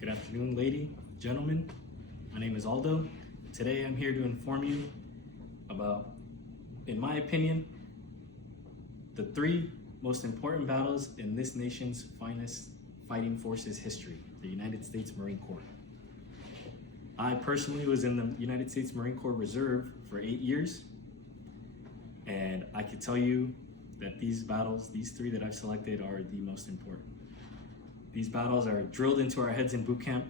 Good afternoon, gentlemen. My name is Aldo. Today I'm here to inform you about, in my opinion, the three most important battles in this nation's finest fighting forces history, the United States Marine Corps. I personally was in the United States Marine Corps Reserve for 8 years, and I can tell you that these battles, these three that I've selected, are the most important. These battles are drilled into our heads in boot camp.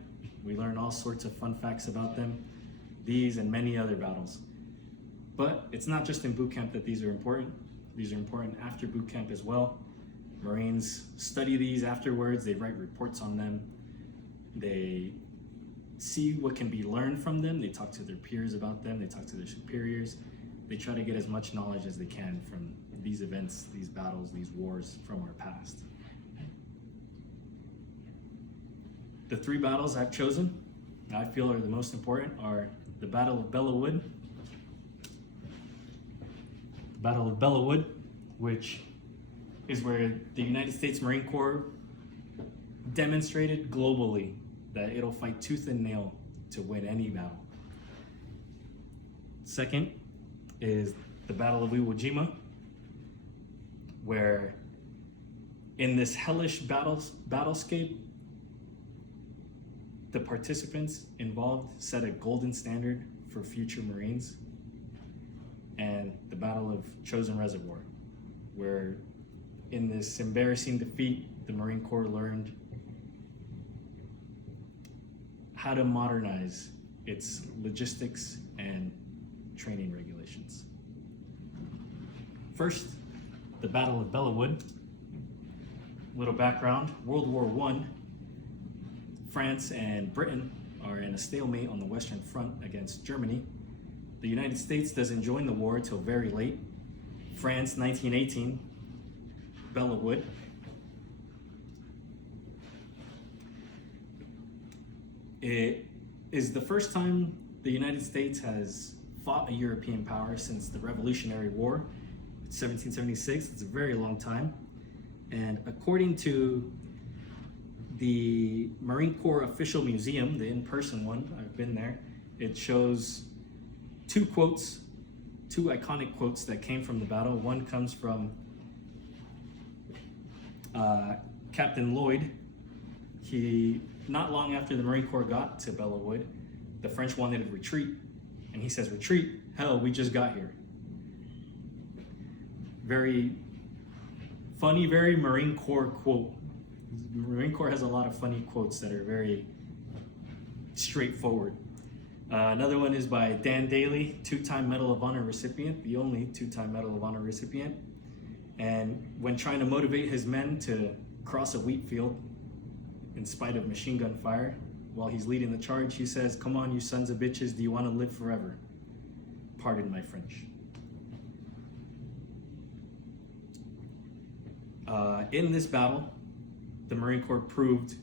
We learn all sorts of fun facts about them, these and many other battles. But it's not just in boot camp that these are important. These are important after boot camp as well. Marines study these afterwards. They write reports on them. They see what can be learned from them. They talk to their peers about them. They talk to their superiors. They try to get as much knowledge as they can from these events, these battles, these wars from our past. The three battles I've chosen, I feel are the most important, are the Battle of Belleau Wood, which is where the United States Marine Corps demonstrated globally that it'll fight tooth and nail to win any battle. Second is the Battle of Iwo where in this hellish battlescape, the participants involved set a golden standard for future Marines. And the Battle of Chosin Reservoir, where in this embarrassing defeat, the Marine Corps learned how to modernize its logistics and training regulations. First, the Battle of Belleau Wood. Little background, World War I, France and Britain are in a stalemate on the Western Front against Germany. The United States doesn't join the war till very late. France, 1918, Belleau Wood. It is the first time the United States has fought a European power since the Revolutionary War, 1776. It's a very long time. And according to the Marine Corps Official Museum, the in-person one, I've been there, it shows two iconic quotes that came from the battle. One comes from Captain Lloyd. Not long after the Marine Corps got to Belleau Wood, the French wanted to retreat. And he says, "Retreat? Hell, we just got here." Very funny, very Marine Corps quote. The Marine Corps has a lot of funny quotes that are very straightforward. Another one is by Dan Daly, two-time Medal of Honor recipient, the only two-time Medal of Honor recipient. And when trying to motivate his men to cross a wheat field in spite of machine gun fire, while he's leading the charge, he says, "Come on, you sons of bitches, do you want to live forever?" Pardon my French. In this battle, the Marine Corps proved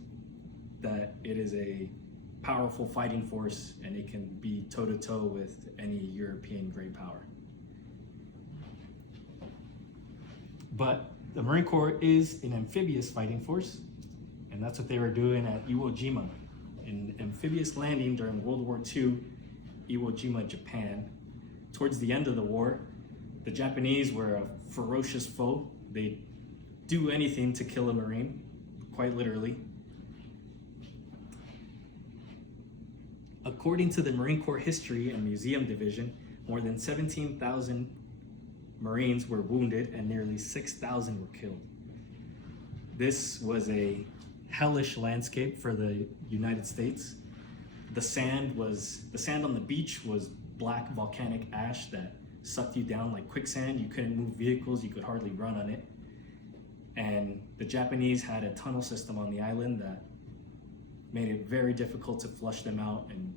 that it is a powerful fighting force and it can be toe-to-toe with any European great power. But the Marine Corps is an amphibious fighting force, and that's what they were doing at Iwo Jima, an amphibious landing during World War II, Iwo Jima, Japan. Towards the end of the war, the Japanese were a ferocious foe. They'd do anything to kill a Marine, quite literally. According to the Marine Corps History and Museum Division, more than 17,000 Marines were wounded and nearly 6,000 were killed. This was a hellish landscape for the United States. The sand on the beach was black volcanic ash that sucked you down like quicksand. You couldn't move vehicles, you could hardly run on it. And the Japanese had a tunnel system on the island that made it very difficult to flush them out and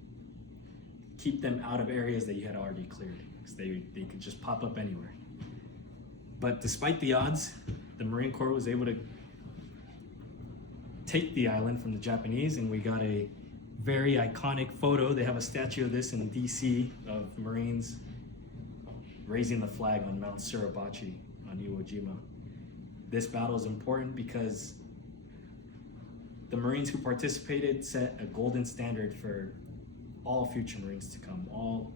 keep them out of areas that you had already cleared, because they could just pop up anywhere. But despite the odds, the Marine Corps was able to take the island from the Japanese, and we got a very iconic photo. They have a statue of this in DC of Marines raising the flag on Mount Suribachi on Iwo Jima. This battle is important because the Marines who participated set a golden standard for all future Marines to come. All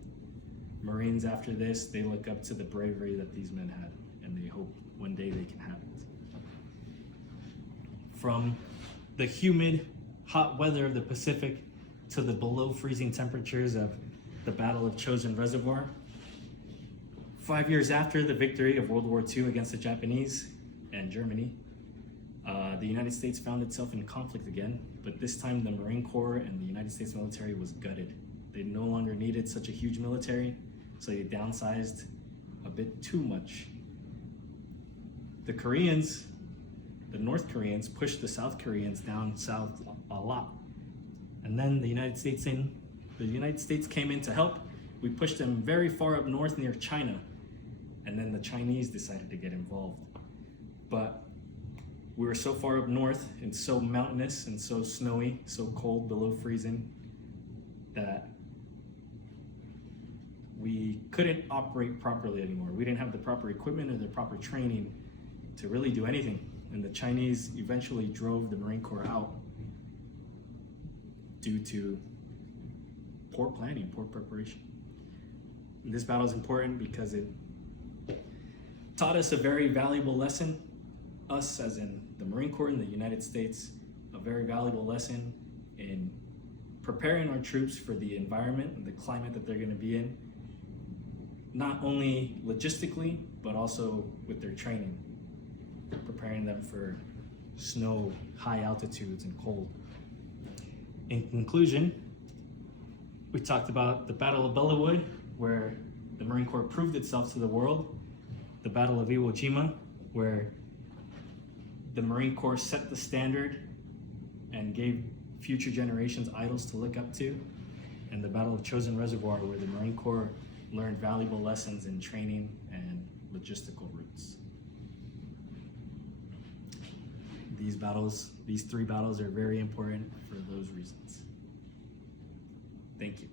Marines after this, they look up to the bravery that these men had, and they hope one day they can have it. From the humid, hot weather of the Pacific to the below freezing temperatures of the Battle of Chosin Reservoir, 5 years after the victory of World War II against the Japanese and Germany, the United States found itself in conflict again, but this time the Marine Corps and the United States military was gutted. They no longer needed such a huge military, so they downsized a bit too much. The Koreans, the North Koreans, pushed the South Koreans down south a lot. And then the United States came in to help. We pushed them very far up north near China. And then the Chinese decided to get involved. But we were so far up north and so mountainous and so snowy, so cold, below freezing, that we couldn't operate properly anymore. We didn't have the proper equipment or the proper training to really do anything. And the Chinese eventually drove the Marine Corps out due to poor planning, poor preparation. And this battle is important because it taught us a very valuable lesson, us as in the Marine Corps in the United States, a very valuable lesson in preparing our troops for the environment and the climate that they're going to be in, not only logistically, but also with their training, preparing them for snow, high altitudes, and cold. In conclusion, we talked about the Battle of Bellawood, where the Marine Corps proved itself to the world, the Battle of Iwo Jima, where the Marine Corps set the standard and gave future generations idols to look up to, and the Battle of Chosin Reservoir, where the Marine Corps learned valuable lessons in training and logistical routes. These three battles are very important for those reasons. Thank you.